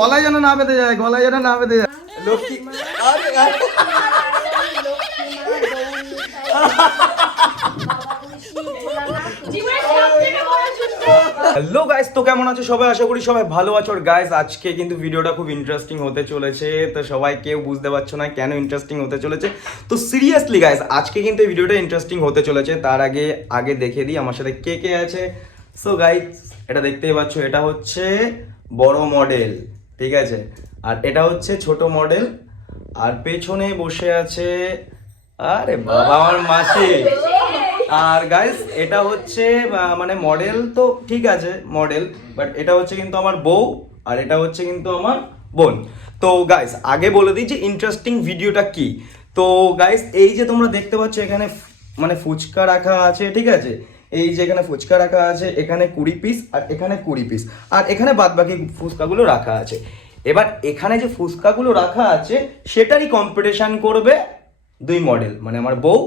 গলায় যেন না বেঁধে যায় গলায় যেন না বেঁধে যায়। লক্ষ্মী। হ্যালো গাইস তো কেমন আছো সবাই? আশা করি সবাই ভালো আছো। আর গাইস আজকে কিন্তু ভিডিওটা খুব ইন্টারেস্টিং হতে চলেছে। তো সবাই কেউ বুঝতে পারছ না কেন ইন্টারেস্টিং হতে চলেছে। তো সিরিয়াসলি গাইস আজকে কিন্তু এই ভিডিওটা ইন্টারেস্টিং হতে চলেছে। তার আগে আগে দেখে দিই আমার সাথে কে কে আছে। সো গাইস এটা দেখতেই পাচ্ছ এটা হচ্ছে বড় মডেল ঠিক আছে? আর এটা হচ্ছে ছোট মডেল আর পেছনে বসে আছে, আরে বাবা, আমার মাসি। আর গাইস এটা হচ্ছে মানে মডেল তো ঠিক আছে মডেল বাট এটা হচ্ছে কিন্তু আমার বউ, আর এটা হচ্ছে কিন্তু আমার বোন। তো গাইস আগে বলে দিই যে ইন্টারেস্টিং ভিডিওটা কি? তো গাইস এই যে তোমরা দেখতে পাচ্ছ এখানে মানে ফুচকা রাখা আছে, ঠিক আছে? এই যে এখানে ফুচকা রাখা আছে এখানে কুড়ি পিস আর এখানে কুড়ি পিস আর এখানে বাদবাকি ফুচকাগুলো রাখা আছে। এবার এখানে যে ফুচকাগুলো রাখা আছে সেটারই কম্পিটিশন করবে দুই মডেল মানে আমার বউ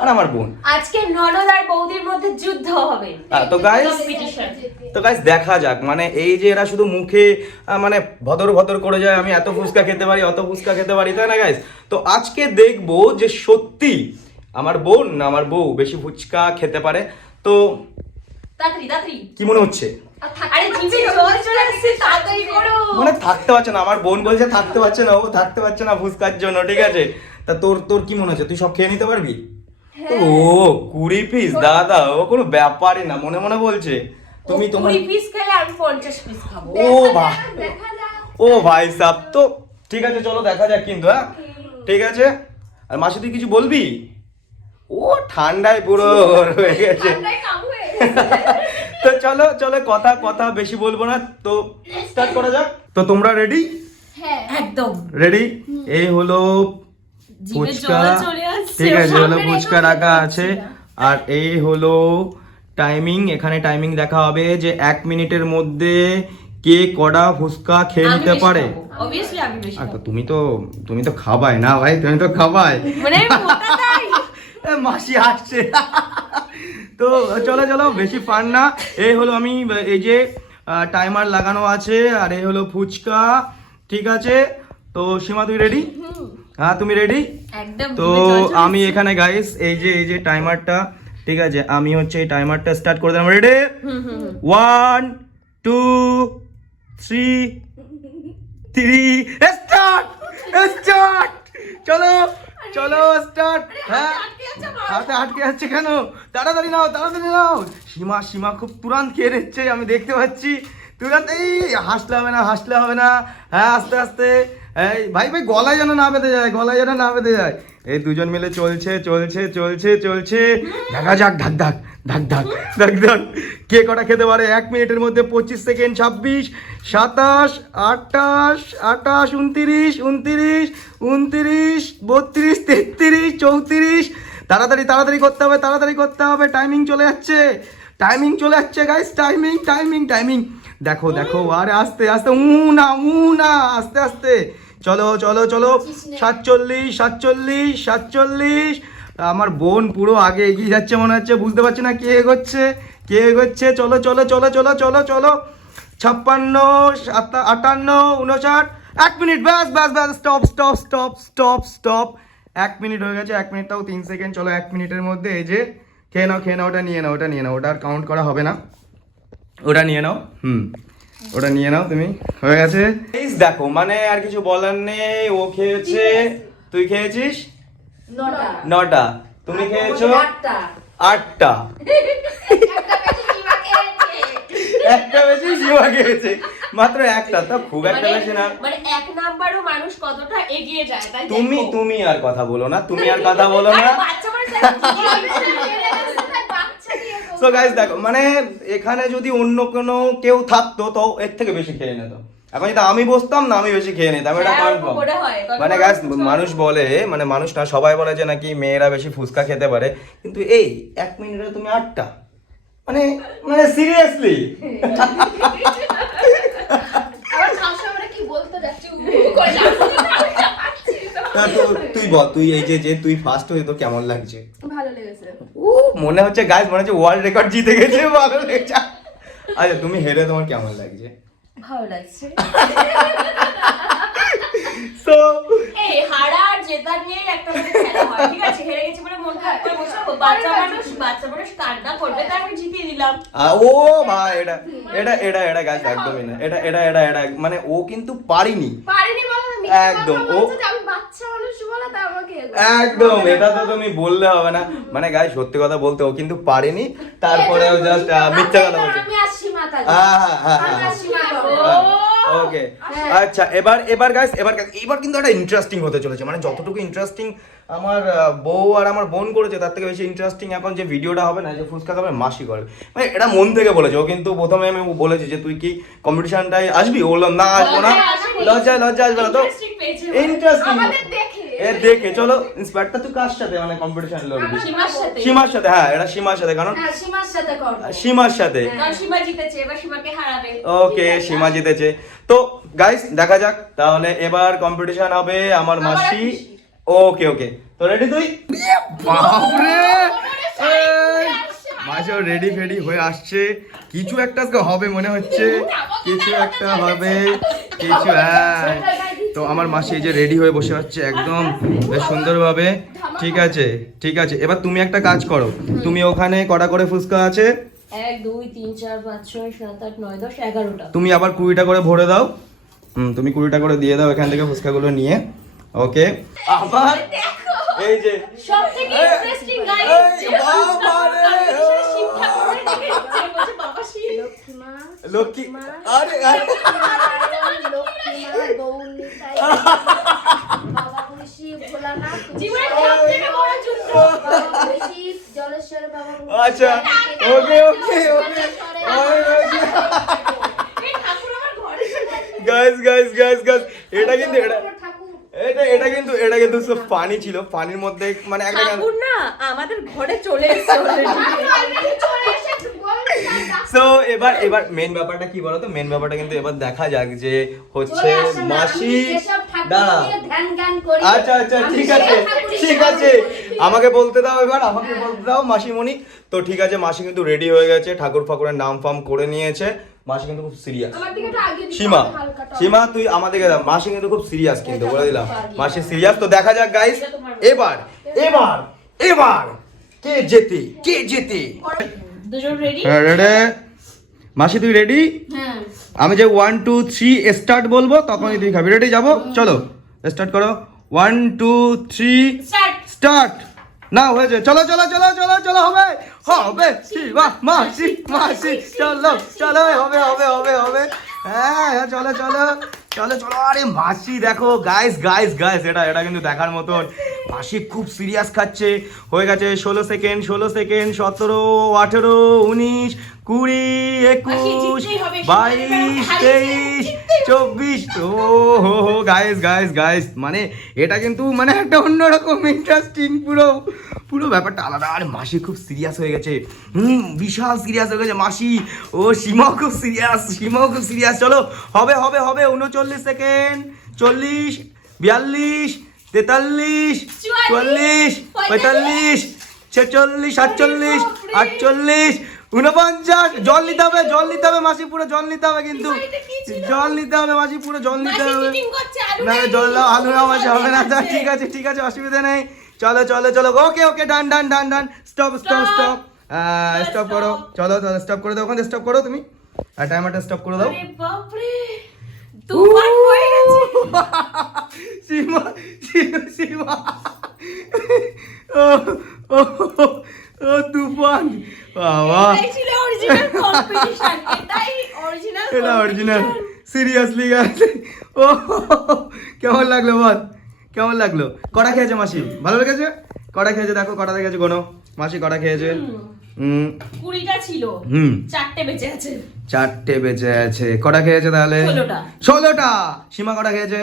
আর আমার বোন। আজকে ননদ আর বৌদির মধ্যে যুদ্ধ হবে। তো গাইস তো গাইস দেখা যাক। মানে এই যে এরা শুধু মুখে মানে ভদর ভদর করে যায় আমি এত ফুচকা খেতে পারি অত ফুচকা খেতে পারি তাই না গাইস তো আজকে দেখব যে সত্যি আমার বোন না আমার বউ বেশি ফুচকা খেতে পারে। তো কি মনে হচ্ছে? মানে থাকতে পারছে না আমার বোন বলছে থাকতে পারছে না ও থাকতে পারছে না ফুচকার জন্য ঠিক আছে? তা তোর তোর কি মনে হচ্ছে? তুই সব খেয়ে নিতে পারবি? ও কুড়ি পিস দাদা ও কোনো ব্যাপারই না মনে মনে বলছে। তুমি তোমার পিস খেলে আমি পঞ্চাশ পিস খাব। ও ভাই ও ভাই সাব তো ঠিক আছে চলো দেখা যাক কিন্তু হ্যাঁ? ঠিক আছে? আর মাসি তুই কিছু বলবি? ও ঠান্ডায় পুরো হয়ে গেছে। তো চলো চলো কথা কথা বেশি বলব না। তো স্টার্ট করা যাক। তো তোমরা রেডি একদম। রেডি এই হলো ফুচকা। ঠিক আছে হলো ফুচকা রাখা আছে। আর এই হলো টাইমিং এখানে টাইমিং দেখা হবে যে এক মিনিটের মধ্যে কে কটা ফুচকা খেয়ে নিতে পারে। তুমি তো তুমি তো খাবাই না ভাই তুমি তো খাবাই। মানে মাসি আসছে। তো চলো চলো বেশি ফান না। এই হলো আমি এই যে টাইমার লাগানো আছে আর এই হলো ফুচকা ঠিক আছে? তো সীমা তুই রেডি হ্যাঁ তুমি রেডি তো আমি এখানে গাইস এই যে এই যে টাইমারটা ঠিক আছে? আমি হচ্ছে এই টাইমারটা স্টার্ট করে দিলাম। Ready. One two three three start start চলো। চলো স্টার্ট হ্যাঁ। হাতে আটকে যাচ্ছে কেন? তাড়াতাড়ি নাও তাড়াতাড়ি নাও। সীমা সীমা খুব তুরান্ত খেয়ে নিচ্ছে আমি দেখতে পাচ্ছি। তুরান্ত এই হাসলে হবে না হাসলে হবে না। হ্যাঁ আস্তে আস্তে। এই ভাই ভাই গলায় যেন না বেঁধে যায় গলায় যেন না বেঁধে যায়। এই দুজন মিলে চলছে চলছে চলছে চলছে। দেখা যাক ঢাক ধাক। ধাক ধাক ধাক ধাক। কে কটা খেতে পারে? এক মিনিটের মধ্যে পঁচিশ সেকেন্ড, ছাব্বিশ, সাতাশ আটাশ আটাশ উনতিরিশ উনতিরিশ উনতিরিশ, বত্রিশ, তেত্রিশ, চৌত্রিশ। তাড়াতাড়ি তাড়াতাড়ি করতে হবে, তাড়াতাড়ি করতে হবে। টাইমিং চলে যাচ্ছে। টাইমিং চলে যাচ্ছে গাইস টাইমিং টাইমিং টাইমিং। দেখো দেখো, আরে আস্তে আস্তে, উ, না উ, না, আস্তে আস্তে। চলো চলো চলো। সাতচল্লিশ সাতচল্লিশ সাতচল্লিশ আমার বোন পুরো আগে এগিয়ে যাচ্ছে মনে হচ্ছে বুঝতে পারছি না কে এগোচ্ছে কে এগোচ্ছে চলো চলো চলো চলো চলো চলো। ছাপ্পান্ন সাতা- আটান্ন উনষাট এক মিনিট ব্যাস ব্যাস ব্যাস stop stop stop stop stop এক মিনিট হয়ে গেছে এক মিনিট তাও তিন সেকেন্ড চলো এক মিনিটের মধ্যে এই যে খেয়ে নাও খেয়ে নাও ওটা নিয়ে নাও ওটা নিয়ে নাও ওটা আর কাউন্ট করা হবে না। ওটা নিয়ে নাও হুম ওটা নিয়ে নাও তুমি হয়ে গেছে। দেখো মানে আর কিছু বলার নেই ও খেয়েছে তুই খেয়েছিস? নটা। নটা। তুমি খেয়েছো? আটটা। একটা বেশি শিবা খেয়েছে মাত্র একটা তো খুব একটা মানে- বেশি না। মানে এক নাম্বারও মানুষ কতটা এগিয়ে যায় তাই তুমি তুমি আর কথা বলো না তুমি আর কথা বলো না। সো গাইস দেখো মানে এখানে যদি অন্য কোনো কেউ থাকতো তো এর থেকে বেশি খেয়ে নিত। এখন যদি আমি বসতাম না আমি বেশি খেয়ে নিতাম এটা হ্যাঁ, কনফার্ম মানে বুঝতে মানুষ বলে মানে মানুষ না সবাই বলে যে নাকি মেয়েরা বেশি ফুচকা খেতে পারে কিন্তু এই এক মিনিটে তুমি আটটা। মানে মানে সিরিয়াসলি। তুই বল তুই এই যে যে তুই ফার্স্ট হয়ে তো কেমন লাগছে? ভালো লেগেছে। ও মনে হচ্ছে গাইস মনে হচ্ছে ওয়ার্ল্ড রেকর্ড জিতে গেছে ভালো লেগেছে। আচ্ছা তুমি হেরে তোমার কেমন লাগছে? ভালো লাগছে। তো। এই হারা আর জেতা নিয়েই একটা করে খেলা হয় ঠিক আছে? হেরে গেছি বলে মন খারাপ করে বসে। বাচ্চা মানুষ বাচ্চা মানুষ কান্না করবে তাই আমি জিতিয়ে দিলাম। ও ভাই এটা এটা এটা এটা গাছ একদমই না। এটা এটা এটা এটা মানে ও কিন্তু পারিনি। পারিনি বলো একদম, ও- একদম এটা তো তুমি বললে হবে না। মানে গাই সত্যি কথা বলতে ও কিন্তু পারেনি। তারপরে ও জাস্ট মিথ্যা কথা বলছে। মাথা হ্যাঁ হ্যাঁ হ্যাঁ ওকে আচ্ছা এবার এবার গাইস এবার এবার কিন্তু একটা ইন্টারেস্টিং হতে চলেছে। মানে যতটুকু ইন্টারেস্টিং আমার বউ আর আমার বোন করেছে তার থেকে বেশি ইন্টারেস্টিং এখন যে ভিডিওটা হবে না যে ফুচকা খাবে মাসি করবে মানে এটা মন থেকে বলেছে। ও কিন্তু প্রথমে আমি বলেছি যে তুই কি কম্পিটিশনটাই আসবি? ও বলল না আসব না। লজ্জায় লজ্জা আসবে না। তো ইন্টারেস্টিং আমাদের দেখে এ দেখে চলো ইন্সপায়ারটা তুই কার সাথে মানে কম্পিটিশন লড়বি? সীমার সাথে। সীমার সাথে হ্যাঁ এটা সীমার সাথে কারণ হ্যাঁ সীমার সাথে করব। সীমার সাথে। কারণ সীমা জিতেছে এবার সীমাকে হারাবে। ওকে সীমা জিতেছে। তো গাইস দেখা যাক তাহলে এবার কম্পিটিশন হবে আমার মাসি। ওকে ওকে। তো রেডি তুই? বাপরে! মাসি রেডি ফেডি হয়ে আসছে। কিছু একটা হবে মনে হচ্ছে। কিছু একটা হবে। কিছু হ্যাঁ। তো আমার মাসি এই যে রেডি হয়ে বসে আছে একদম বেশ সুন্দরভাবে। ঠিক আছে ঠিক আছে। এবার তুমি একটা কাজ করো। তুমি ওখানে কটা করে ফুচকা আছে? তুমি আবার কুড়িটা করে ভরে দাও। হুম তুমি কুড়িটা করে দিয়ে দাও এখান থেকে ফুচকাগুলো নিয়ে। ওকে? আবার? এই যে। ইন্টারেস্টিং হচ্ছে, লক্ষ্মী আরে আরে। লক্ষ্মীমা গৌরী আচ্ছা। ওকে ওকে ওকে। এই ঠাকুর আমার ঘরে গাইস গাইস গাইস গাইস এটা কিন্তু এটা এটা এটা কিন্তু এটা কিন্তু সব পানি ছিল। পানির মধ্যে মানে একটা না আমাদের ঘরে চলে এসেছে already। অলরেডি চলে এসেছে বলছি না সো এবার এবার মেন ব্যাপারটা কি বলতো? মেন ব্যাপারটা কিন্তু এবার দেখা যাক যে হচ্ছে মাসি দাঁড়া আচ্ছা আচ্ছা ঠিক আছে ঠিক আছে। আমাকে বলতে দাও এবার আমাকে বলতে দাও মাসিমণি। তো ঠিক আছে মাসি কিন্তু রেডি হয়ে গেছে ঠাকুর ফাকুরের নাম ফাম করে নিয়েছে। মাসি কিন্তু খুব সিরিয়াস সীমা। সীমা তুই আমাদেরকে মাসি কিন্তু খুব সিরিয়াস কিন্তু বলে দিলাম। মাসি সিরিয়াস তো দেখা যাক গাইস এবার এবার এবার কে জেতে কে জেতে? দুজন রেডি হ্যাঁ রেডি মাসি তুই রেডি হ্যাঁ। আমি যে ওয়ান টু থ্রি স্টার্ট বলব তখনই তুই খাবি। রেডি যাব? চলো স্টার্ট করো। One two three start start না হয়েছে। চলো চলো চলো চলো চলো হবে। হবে। শিবা মাসি মাসি চলো চলো হবে হবে হবে হবে। হ্যাঁ হ্যাঁ, চলো চলো। চলো চলো, আরে মাসি, দেখো গাইস গাইস গাইস এটা এটা কিন্তু দেখার মতন। মাসি খুব সিরিয়াস খাচ্ছে। হয়ে গেছে ষোলো সেকেন্ড ষোলো সেকেন্ড সতেরো, আঠেরো, উনিশ কুড়ি একুশ বাইশ তেইশ চব্বিশ ও হো হো গাইস গাইস গাইস মানে এটা কিন্তু মানে একটা অন্যরকম ইন্টারেস্টিং পুরো পুরো ব্যাপারটা আলাদা। আর মাসি খুব সিরিয়াস হয়ে গেছে। হুম বিশাল সিরিয়াস হয়ে গেছে মাসি। ও সীমাও খুব সিরিয়াস সীমাও খুব সিরিয়াস চলো হবে হবে হবে উনচল্লিশ সেকেন্ড চল্লিশ বিয়াল্লিশ তেতাল্লিশ চুয়াল্লিশ পঁয়তাল্লিশ ছেচল্লিশ সাতচল্লিশ আটচল্লিশ উনপঞ্চাশ জল নিতে হবে জল নিতে হবে মাসি পুরো জল নিতে হবে কিন্তু। জল নিতে হবে মাসি পুরো জল নিতে হবে। না জল দাও আলু মাসি হবে না। ঠিক আছে। ঠিক আছে অসুবিধা নেই। চলো চলো চলো okay okay done done done done. Stop stop stop stop করো। চলো চলো স্টপ করে দাও ওখানে স্টপ করো তুমি। আর টাইমারটা স্টপ করে দাও। বাপরে তুফান হয়ে গেছে সীমা সীমা সীমা ও ও ও তুফান বাবা এটাই ছিল অরিজিনাল কম্পিটিশন এটাই অরিজিনাল এটা অরিজিনাল ও কেমন লাগল বল? কেমন লাগল? কটা খেয়েছে মাসি? ভালো লেগেছে? কটা খেয়েছে দেখো কটা দেখেছে কোনো। মাসি কটা খেয়েছে। হুম। কুড়িটা ছিল। হুম। চারটে বেঁচে আছে। চারটে বেঁচে আছে। কটা খেয়েছে তাহলে? ষোলোটা। সীমা কটা খেয়েছে?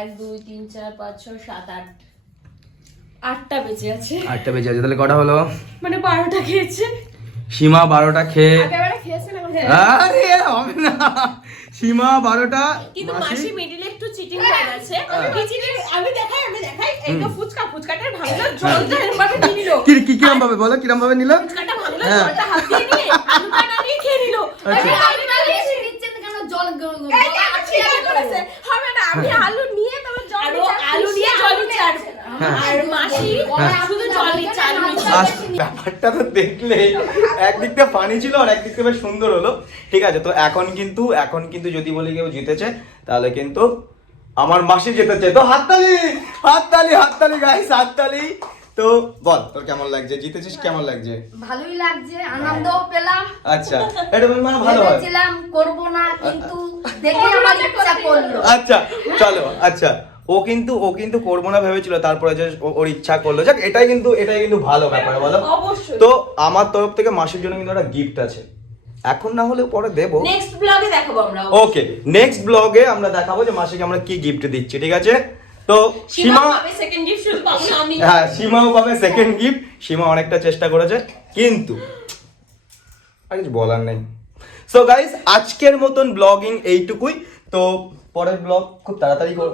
এক দুই তিন চার পাঁচ ছয় সাত আট। আটটা বেঁচে আছে। আটটা বেঁচে আছে। তাহলে কটা হলো? মানে বারোটা খেয়েছে। সীমা বারোটা খেয়ে একেবারে আরে হবে না। সীমা বারোটা কিন্তু মাসি? মিডিলে একটু চিটিং গেছে। আমি দেখাই আমি দেখাই। এই তো ফুচকা ফুচকাটা ভাঙলো জলটা নিয়ে নিল। কি কি কিরম ভাবে বলো কিরম ভাবে নিল? ফুচকাটা ভাঙলো হ্যাঁ। জলটা হাত দিয়ে নিয়ে না নিয়ে খেয়ে নিল। আচ্ছা। নিয়ে এসে কেন? জল করেছে। হবে না, আমি আলু নিয়ে তারপর জল আলু দিয়ে জল আর হ্যাঁ। মাসি শুধু জল দিচ্ছে আলু নিচ্ছে। আস ব্যাপারটা তো দেখলে একদিক থেকে ফানি ছিল আর একদিক থেকে বেশ সুন্দর হলো। ঠিক আছে তো এখন কিন্তু এখন কিন্তু যদি বলি কেউ জিতেছে তাহলে কিন্তু আমার মাসি জিতেছে। তো হাততালি হাততালি হাততালি গাইস হাততালি। তো বল তোর কেমন লাগছে? জিতেছিস কেমন লাগছে? ভালোই লাগছে আনন্দও পেলাম। আচ্ছা এটা মানে ভালো হয়। করব না কিন্তু দেখে আমার ইচ্ছা করল। আচ্ছা চলো আচ্ছা। ও কিন্তু ও কিন্তু করব না ভেবেছিল তারপরে যে ওর ইচ্ছা করল। যাক এটাই কিন্তু এটাই কিন্তু ভালো ব্যাপার বলো। তো আমার তরফ থেকে মাসির জন্য কিন্তু একটা গিফট আছে। এখন না হলেও পরে দেবো। নেক্সট ব্লগে দেখাবো আমরা ওকে নেক্সট ব্লগে আমরা দেখাবো যে মাসিকে আমরা কি গিফট দিচ্ছি ঠিক আছে? তো সীমা সেকেন্ড গিফট আমি। হ্যাঁ সীমাও পাবে সেকেন্ড গিফট সীমা অনেকটা চেষ্টা করেছে কিন্তু আর কিছু বলার নেই। সো গাইস আজকের মতন ব্লগিং এইটুকুই। তো পরের ব্লগ খুব তাড়াতাড়ি করব